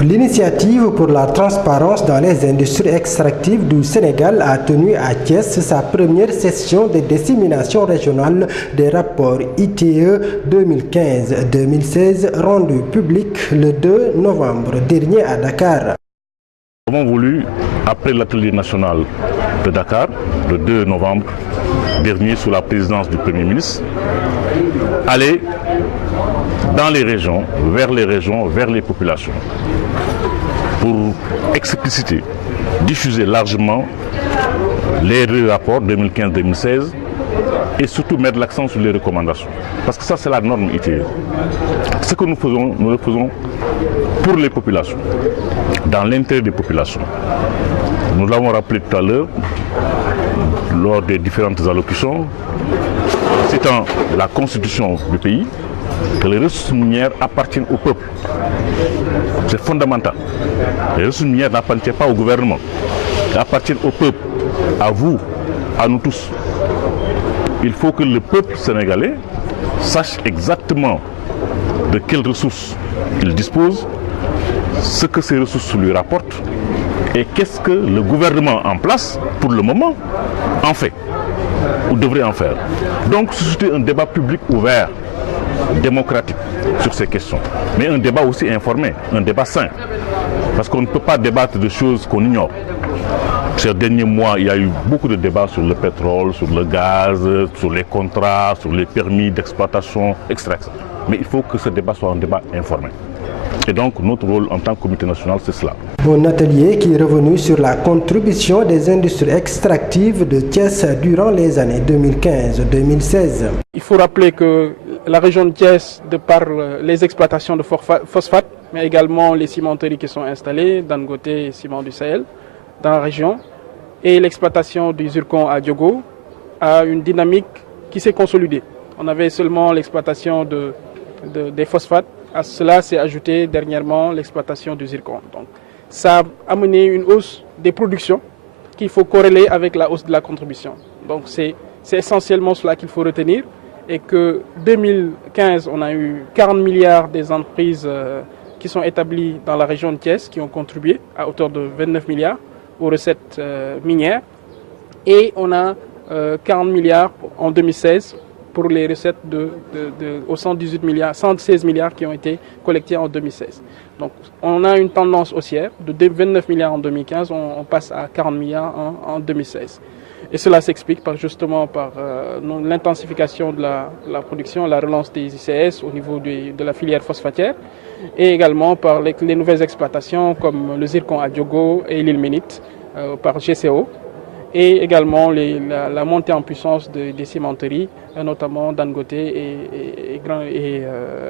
L'initiative pour la transparence dans les industries extractives du Sénégal a tenu à Thiès sa première session de dissémination régionale des rapports ITE 2015-2016 rendu public le 2 novembre dernier à Dakar. Nous avons voulu, après l'atelier national de Dakar, le 2 novembre dernier, sous la présidence du Premier ministre, aller dans les régions, vers les populations, pour expliciter, diffuser largement les rapports 2015-2016 et surtout mettre l'accent sur les recommandations. Parce que ça, c'est la norme ITE. Ce que nous le faisons pour les populations, dans l'intérêt des populations. Nous l'avons rappelé tout à l'heure, lors des différentes allocutions, citant la constitution du pays, que les ressources minières appartiennent au peuple. C'est fondamental. Les ressources minières n'appartiennent pas au gouvernement. Elles appartiennent au peuple, à vous, à nous tous. Il faut que le peuple sénégalais sache exactement de quelles ressources il dispose, ce que ces ressources lui rapportent et qu'est-ce que le gouvernement en place, pour le moment, en fait ou devrait en faire. Donc, susciter un débat public ouvert, démocratique sur ces questions, mais un débat aussi informé, un débat sain, parce qu'on ne peut pas débattre de choses qu'on ignore. Ces derniers mois, il y a eu beaucoup de débats sur le pétrole, sur le gaz, sur les contrats, sur les permis d'exploitation, etc. Mais il faut que ce débat soit un débat informé. Et donc, notre rôle en tant que comité national, c'est cela. Un atelier qui est revenu sur la contribution des industries extractives de Thiès durant les années 2015-2016. Il faut rappeler que la région de Thiès, de par les exploitations de phosphate, mais également les cimenteries qui sont installées, Dangote et Ciment du Sahel, dans la région, et l'exploitation du zircon à Diogo, a une dynamique qui s'est consolidée. On avait seulement l'exploitation des phosphates. À cela s'est ajouté dernièrement l'exploitation du zircon. Donc, ça a amené une hausse des productions qu'il faut corréler avec la hausse de la contribution. Donc c'est essentiellement cela qu'il faut retenir. Et que 2015, on a eu 40 milliards des entreprises qui sont établies dans la région de Thiès, qui ont contribué à hauteur de 29 milliards aux recettes minières. Et on a 40 milliards en 2016 pour les recettes aux 116 milliards qui ont été collectés en 2016. Donc on a une tendance haussière de 29 milliards en 2015, on passe à 40 milliards en 2016. Et cela s'explique justement par l'intensification de la production, la relance des ICS au niveau de la filière phosphatière et également par les nouvelles exploitations comme le zircon à Diogo et l'île Ménite par GCO. Et également la montée en puissance des cimenteries, notamment Dangote et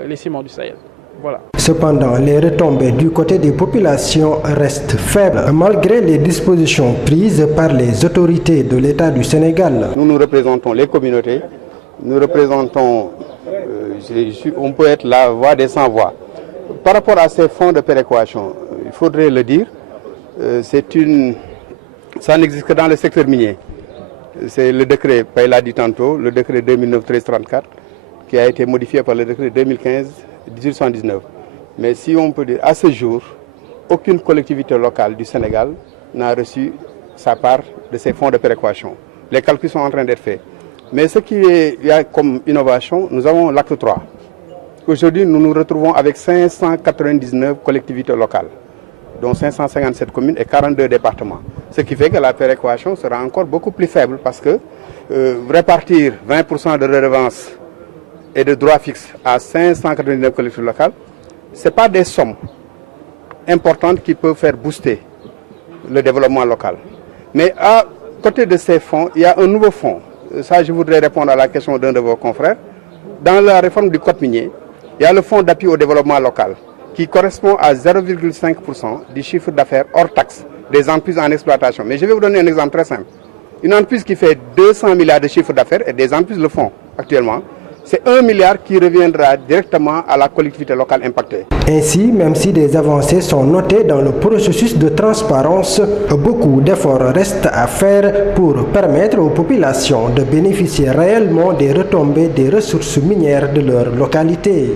les ciments du Sahel. Voilà. Cependant, les retombées du côté des populations restent faibles, malgré les dispositions prises par les autorités de l'État du Sénégal. Nous représentons les communautés, nous représentons, on peut être la voix des sans-voix. Par rapport à ces fonds de péréquation, il faudrait le dire, ça n'existe que dans le secteur minier. C'est le décret, Paye l'a dit tantôt, le décret 2009-1334, qui a été modifié par le décret 2015-1819. Mais si on peut dire, à ce jour, aucune collectivité locale du Sénégal n'a reçu sa part de ces fonds de péréquation. Les calculs sont en train d'être faits. Mais ce qui y a comme innovation, nous avons l'acte 3. Aujourd'hui, nous nous retrouvons avec 599 collectivités locales, dont 557 communes et 42 départements. Ce qui fait que la péréquation sera encore beaucoup plus faible parce que répartir 20% de redevances et de droits fixes à 599 collectivités locales, ce n'est pas des sommes importantes qui peuvent faire booster le développement local. Mais à côté de ces fonds, il y a un nouveau fonds. Ça, je voudrais répondre à la question d'un de vos confrères. Dans la réforme du code minier, il y a le fonds d'appui au développement local qui correspond à 0,5% du chiffre d'affaires hors taxe des entreprises en exploitation. Mais je vais vous donner un exemple très simple. Une entreprise qui fait 200 milliards de chiffre d'affaires, et des entreprises le font actuellement, c'est 1 milliard qui reviendra directement à la collectivité locale impactée. Ainsi, même si des avancées sont notées dans le processus de transparence, beaucoup d'efforts restent à faire pour permettre aux populations de bénéficier réellement des retombées des ressources minières de leur localité.